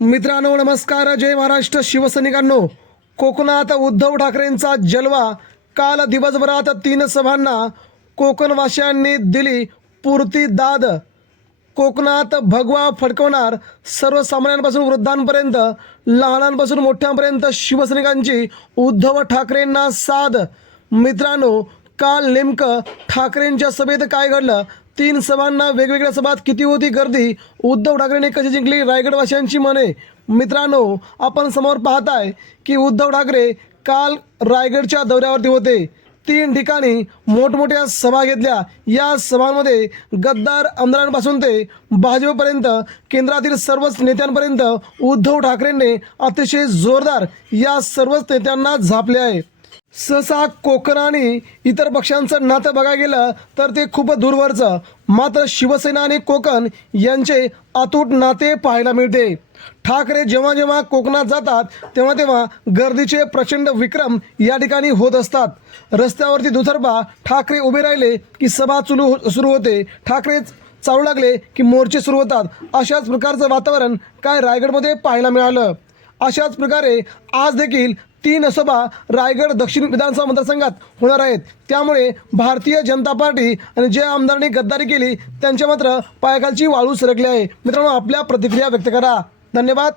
मित्रांनो नमस्कार. जय महाराष्ट्र शिवसैनिकांनो. कोकणात उद्धव ठाकरेंचा जलवा. काल दिवसभरात तीन सभांना कोकणवासियांनी दिली पुरती दाद. कोकणात भगवा फडकवणार सर्वसामान्यांपासून वृद्धांपर्यंत लहानांपासून मोठ्यांपर्यंत शिवसैनिकांची उद्धव ठाकरेंना साध मित्रांनो काल नेमकं ठाकरेंच्या सभेत काय घडलं? तीन सभांना वेगवेगळ्या सभात किती होती गर्दी? उद्धव ठाकरेंनी कशी जिंकली? रायगडवासियांची मने. मित्रांनो आपण समोर पाहताय की उद्धव ठाकरे काल रायगडच्या दौऱ्यावरती होते. तीन ठिकाणी मोठमोठ्या सभा घेतल्या. या सभांमध्ये गद्दार आमदारांपासून ते भाजपपर्यंत केंद्रातील सर्वच नेत्यांपर्यंत उद्धव ठाकरेंनी अतिशय जोरदार या सर्वच नेत्यांना झापले आहे. सहसा कोकण आणि इतर पक्षांचं नातं बघायला गेलं तर ते खूप दूरवरचं. मात्र शिवसेना आणि कोकण यांचे अतूट नाते पाहायला मिळते. ठाकरे जेव्हा जेव्हा कोकणात जातात तेव्हा तेव्हा गर्दीचे प्रचंड विक्रम या ठिकाणी होत असतात. रस्त्यावरती दुसरबा ठाकरे उभे राहिले की सभा सुरू सुरू होते. ठाकरे चालू लागले की मोर्चे सुरू होतात. अशाच प्रकारचं वातावरण काय रायगडमध्ये पाहायला मिळालं. अशाच प्रकारे आज देखील तीन सभा रायगड दक्षिण विधानसभा मतदारसंघात होणार आहेत. त्यामुळे भारतीय जनता पार्टी आणि जे आमदारांनी गद्दारी केली त्यांच्या मात्र पायाखालची वाळू सरकली आहे. मित्रांनो आपल्या प्रतिक्रिया व्यक्त करा. धन्यवाद.